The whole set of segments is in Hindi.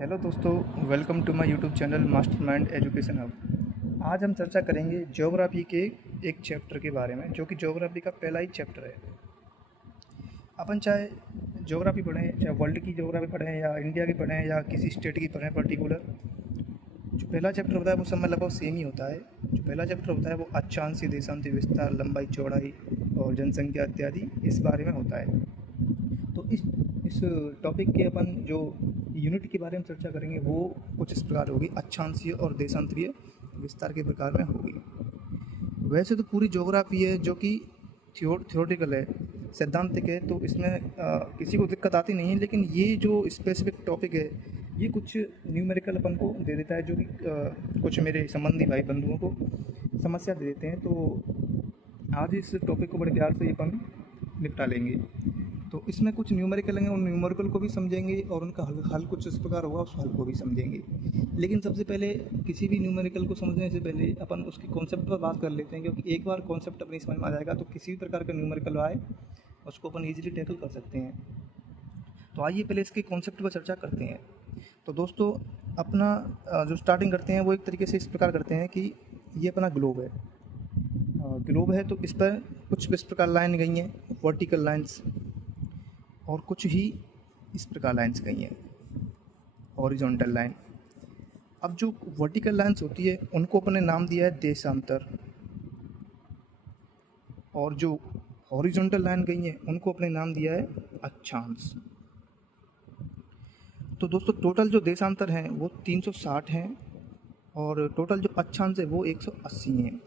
हेलो दोस्तों, welcome to my YouTube channel Mastermind Education Hub. आज हम चर्चा करेंगे ज्योग्राफी के एक चैप्टर के बारे में, जो कि ज्योग्राफी का पहला ही चैप्टर है। अपन चाहे ज्योग्राफी पढ़ें, चाहे वर्ल्ड की ज्योग्राफी पढ़ें या इंडिया की पढ़ें या किसी स्टेट की पढ़ें पर्टिकुलर, जो पहला चैप्टर होता है वो सब में लगभग सेम ही होता है। जो पहला चैप्टर होता है वो अक्षांश, देशांश, विस्तार, लंबाई, चौड़ाई और जनसंख्या इत्यादि इस बारे में होता है। तो इस टॉपिक के अपन जो यूनिट के बारे में चर्चा करेंगे वो कुछ इस प्रकार होगी। अक्षांशीय और देशांतरीय विस्तार के प्रकार में होगी। वैसे तो पूरी ज्योग्राफी है जो कि थियोरेटिकल है, सैद्धांतिक है, तो इसमें किसी को दिक्कत आती नहीं है। लेकिन ये जो स्पेसिफिक टॉपिक है ये कुछ न्यूमेरिकल अपन को दे देता है, जो कि कुछ मेरे संबंधी भाई बंधुओं को समस्या दे देते हैं। तो आज इस टॉपिक को बड़े प्यार से अपन निपटा लेंगे। तो इसमें कुछ न्यूमेरिकल हैं, उन न्यूमेरिकल को भी समझेंगे और उनका हल कुछ इस प्रकार होगा, उस हल को भी समझेंगे। लेकिन सबसे पहले किसी भी न्यूमेरिकल को समझने से पहले अपन उसके कॉन्सेप्ट पर बात कर लेते हैं, क्योंकि एक बार कॉन्सेप्ट अपनी समझ में आ जाएगा तो किसी भी प्रकार का न्यूमेरिकल आए उसको अपन ईजिली टैकल कर सकते हैं। तो आइए पहले इसके कॉन्सेप्ट पर चर्चा करते हैं। तो दोस्तों, अपना जो स्टार्टिंग करते हैं वो एक तरीके से इस प्रकार करते हैं कि ये अपना ग्लोब है। ग्लोब है तो इस पर कुछ इस प्रकार लाइन गई हैं, वर्टिकल लाइन्स, और कुछ ही इस प्रकार लाइन्स गई हैं, हॉरिजॉन्टल लाइन। अब जो वर्टिकल लाइन्स होती है उनको अपने नाम दिया है देशांतर, और जो हॉरिजॉन्टल लाइन गई हैं उनको अपने नाम दिया है अक्षांश। तो दोस्तों, टोटल जो देशांतर हैं वो 360 हैं और टोटल जो अक्षांश है वो 180 हैं।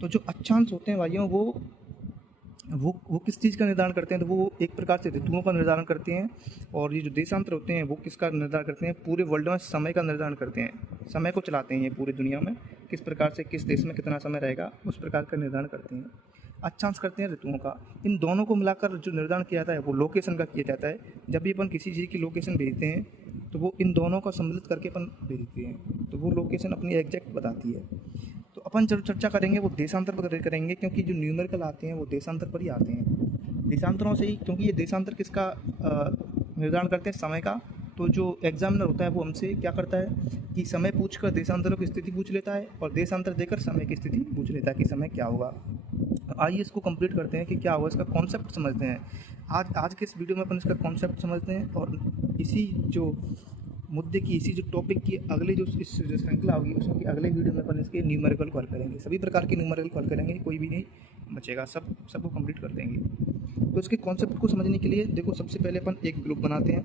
तो जो अक्षांश होते हैं भाइयों वो किस चीज़ का निर्धारण करते हैं? तो वो एक प्रकार से ऋतुओं का निर्धारण करते हैं। और ये जो देशांतर होते हैं वो किसका निर्धारण करते हैं? पूरे वर्ल्ड में समय का निर्धारण करते हैं। समय को चलाते हैं ये पूरी दुनिया में, किस प्रकार से किस देश में कितना समय रहेगा उस प्रकार का निर्धारण करते हैं। अक्षांश करते हैं ऋतुओं का। इन दोनों को मिलाकर जो निर्धारण किया जाता है वो लोकेशन का किया जाता है। जब भी अपन किसी चीज़ की लोकेशन भेजते हैं तो वो इन दोनों का सम्मिलित करके अपन भेजते हैं, तो वो लोकेशन अपनी एग्जैक्ट बताती है। तो अपन जब चर्चा करेंगे वो देशांतर पर करेंगे, क्योंकि जो न्यूमेरिकल आते हैं वो देशांतर पर ही आते हैं। देशांतरों से ही, क्योंकि ये देशांतर किसका निर्धारण करते हैं? समय का। तो जो एग्जामिनर होता है वो हमसे क्या करता है कि समय पूछकर देशांतरों की स्थिति पूछ लेता है और देशांतर देकर समय की स्थिति पूछ लेता है कि समय क्या होगा। तो आइए इसको कंप्लीट करते हैं कि क्या होगा, इसका कॉन्सेप्ट समझते हैं। आज के इस वीडियो में अपन इसका कॉन्सेप्ट समझते हैं और इसी जो मुद्दे की, इसी जो टॉपिक की अगले जो इस जो श्रृंखला होगी उसमें कि अगले वीडियो में अपन इसके न्यूमेरिकल को हल करेंगे। सभी प्रकार के न्यूमेरिकल को हल करेंगे, कोई भी नहीं बचेगा, सबको कंप्लीट कर देंगे। तो इसके कॉन्सेप्ट को समझने के लिए देखो, सबसे पहले अपन एक ग्रुप बनाते हैं।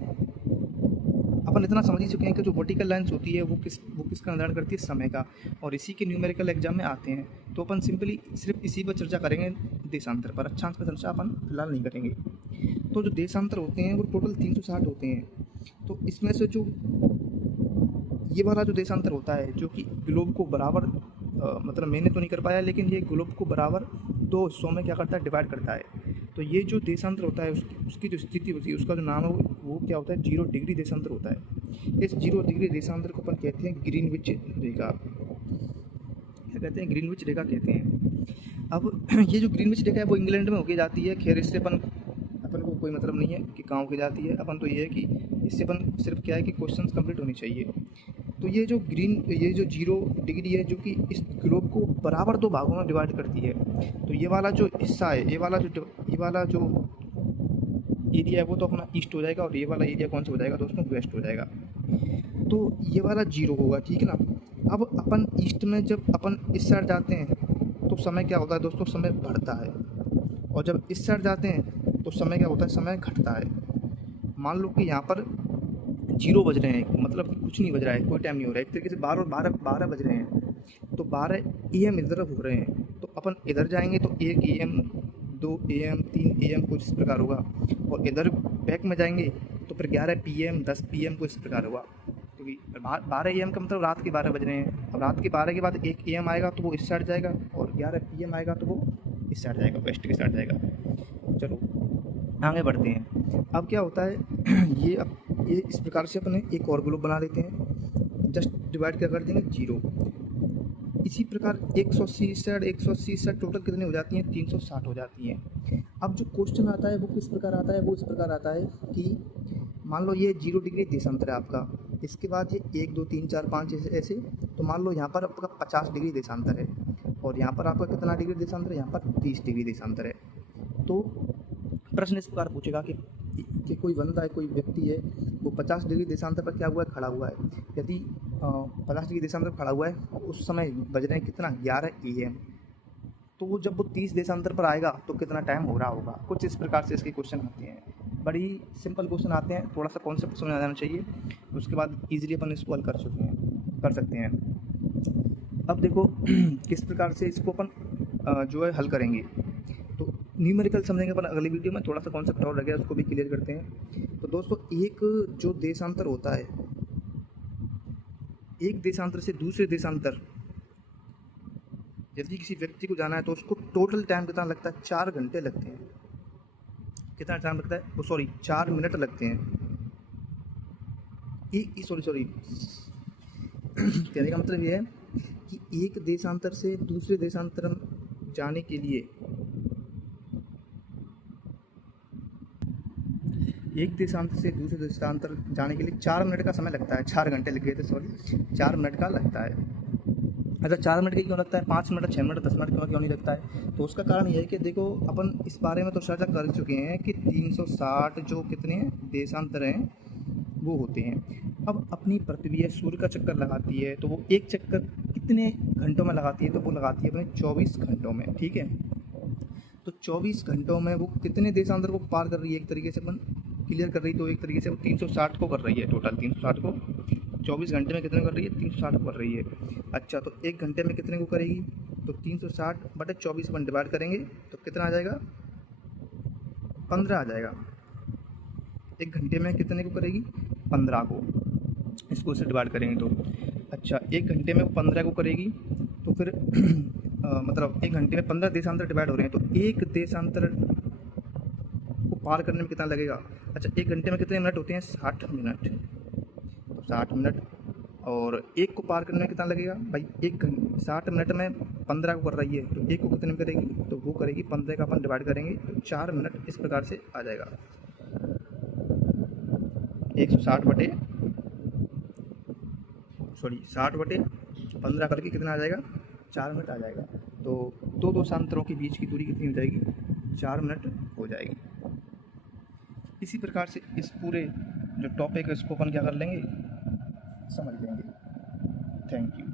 अपन इतना समझ ही चुके हैं कि जो वर्टिकल लाइन्स होती है वो किसका निर्धारण करती है? समय का। और इसी के न्यूमेरिकल एग्जाम में आते हैं। तो अपन सिंपली सिर्फ इसी पर चर्चा करेंगे, देशांतर पर। अक्षांश पर चर्चा अपन फिलहाल नहीं करेंगे। तो जो देशांतर होते हैं वो टोटल 360 होते हैं। तो इसमें से जो ये वाला जो देशांतर होता है जो कि ग्लोब को बराबर मतलब मैंने तो नहीं कर पाया, लेकिन ये ग्लोब को बराबर 2 हिस्सों में क्या करता है? डिवाइड करता है। तो ये जो देशांतर होता है उसकी जो स्थिति होती है उसका जो नाम है वो क्या होता है? 0 डिग्री देशांतर होता है। इस 0 डिग्री देशांतर को अपन कहते हैं ग्रीनविच रेखा। क्या कहते हैं? ग्रीनविच रेखा कहते हैं। अब ये जो ग्रीनविच रेखा है वो इंग्लैंड में होके जाती है। खैर, इससे अपन को कोई मतलब नहीं है कि कहाँ होके जाती है। अपन तो ये है कि इससे अपन सिर्फ क्या है कि क्वेश्चंस कंप्लीट होने चाहिए। तो ये जो 0 डिग्री है जो कि इस ग्लोब को बराबर 2 भागों में डिवाइड करती है। तो ये वाला जो हिस्सा है, ये वाला जो एरिया है वो तो अपना ईस्ट हो जाएगा, और ये वाला एरिया कौन सा हो जाएगा दोस्तों? वेस्ट हो जाएगा। तो ये वाला 0 होगा, ठीक है ना। अब अपन ईस्ट में जब अपन इस साइड जाते हैं तो समय क्या होता है दोस्तों? समय बढ़ता है। और जब इस साइड जाते हैं तो समय क्या होता है? समय घटता है। मान लो कि यहाँ पर 0 बज रहे हैं, मतलब कुछ नहीं बज रहा है, कोई टाइम नहीं हो रहा है। एक तरीके से 12 बज रहे हैं। तो 12 AM इधर हो रहे हैं। तो अपन इधर जाएंगे तो 1 AM, 2 AM, 3 AM कुछ इस प्रकार होगा। और इधर बैक में जाएंगे तो फिर 11 PM, 10 PM कुछ इस प्रकार होगा। क्योंकि 12 AM का मतलब रात के 12 बज रहे हैं। अब रात के 12 के बाद 1 AM आएगा तो वो इस साइड जाएगा, और 11 PM आएगा तो वो इस साइड जाएगा, वेस्ट के साइड जाएगा। चलो आगे बढ़ते हैं। अब क्या होता है ये इस प्रकार से अपने एक और ग्लोब बना लेते हैं। जस्ट डिवाइड क्या कर देंगे? 0। इसी प्रकार 180 सेट टोटल कितनी हो जाती हैं? 360 हो जाती हैं। अब जो क्वेश्चन आता है वो किस प्रकार आता है? वो इस प्रकार आता है कि मान लो ये 0 डिग्री देशांतर है आपका, इसके बाद ये 1 2 3 4 5 ऐसे ऐसे, तो मान लो यहाँ पर आपका 50 डिग्री देशांतर है और यहाँ पर आपका कितना डिग्री देशांतर है, यहाँ पर 30 डिग्री देशांतर है। तो प्रश्न इस प्रकार पूछेगा कि कोई बंदा है, कोई व्यक्ति है, वो 50 डिग्री देशांतर पर क्या हुआ है, खड़ा हुआ है। यदि 50 डिग्री देशांतर पर खड़ा हुआ है और उस समय बज रहे हैं कितना, 11 AM, तो वो जब वो 30 देशांतर पर आएगा तो कितना टाइम हो रहा होगा। कुछ इस प्रकार से इसके क्वेश्चन आते हैं, बड़ी सिंपल क्वेश्चन आते हैं, थोड़ा सा कॉन्सेप्ट समझ आ जाना चाहिए, उसके बाद ईजिली अपन इसको हल कर सकते हैं। अब देखो किस प्रकार से इसको अपन जो है हल करेंगे। तो न्यूमेरिकल समझेंगे अपन अगली वीडियो में, थोड़ा सा कॉन्सेप्ट और रह गया, उसको भी क्लियर करते हैं। तो दोस्तों, एक जो देशांतर होता है, एक देशांतर से दूसरे देशांतर यदि किसी व्यक्ति को जाना है तो उसको टोटल टाइम कितना लगता है, 4 घंटे लगते हैं। कितना टाइम लगता है, वो सॉरी 4 मिनट लगते हैं। सॉरी कहने का मतलब ये है कि एक देशांतर से दूसरे देशांतर जाने के लिए एक देशांतर से दूसरे देशांतर जाने के लिए 4 मिनट का समय लगता है। 4 घंटे लग गए थे, सॉरी 4 मिनट का लगता है। अच्छा, 4 मिनट का क्यों लगता है, 5 मिनट 6 मिनट 10 मिनट क्यों नहीं लगता है? तो उसका कारण यह है कि देखो, अपन इस बारे में तो चर्चा कर चुके हैं कि 360 जो कितने देशांतर हैं वो होते हैं। अब अपनी पृथ्वी है, सूर्य का चक्कर लगाती है, तो वो एक चक्कर कितने घंटों में लगाती है, तो वो लगाती है अपने 24 घंटों में। ठीक है, तो 24 घंटों में वो कितने देशांतर को पार कर रही है, एक तरीके से अपन क्लियर कर रही, तो एक तरीके से वो 360 को कर रही है। टोटल 360 को 24 घंटे में कितने कर रही है, 360 को कर रही है। अच्छा, तो एक घंटे में कितने को करेगी, तो 360/24 अपन डिवाइड करेंगे तो कितना आ जाएगा, 15 आ जाएगा। एक घंटे में कितने को करेगी, 15 को, इसको से डिवाइड करेंगे तो। अच्छा, एक घंटे में 15 को करेगी तो फिर मतलब एक घंटे में 15 देशांतर डिवाइड हो रहे हैं, तो एक देशांतर को पार करने में कितना लगेगा। अच्छा, एक घंटे में कितने मिनट होते हैं, 60 मिनट, तो 60 मिनट, और एक को पार करने में कितना लगेगा भाई, 60 मिनट में 15 को कर रही है, तो एक को कितने में करेगी, तो वो करेगी 15 का अपन डिवाइड करेंगे तो 4 मिनट इस प्रकार से आ जाएगा। 60/15 करके कितना आ जाएगा, 4 मिनट आ जाएगा। तो दो देशांतरों के बीच की दूरी कितनी हो जाएगी, 4 मिनट हो जाएगी। इसी प्रकार से इस पूरे जो टॉपिक है इसको अपन क्या कर लेंगे, समझ लेंगे। Thank you.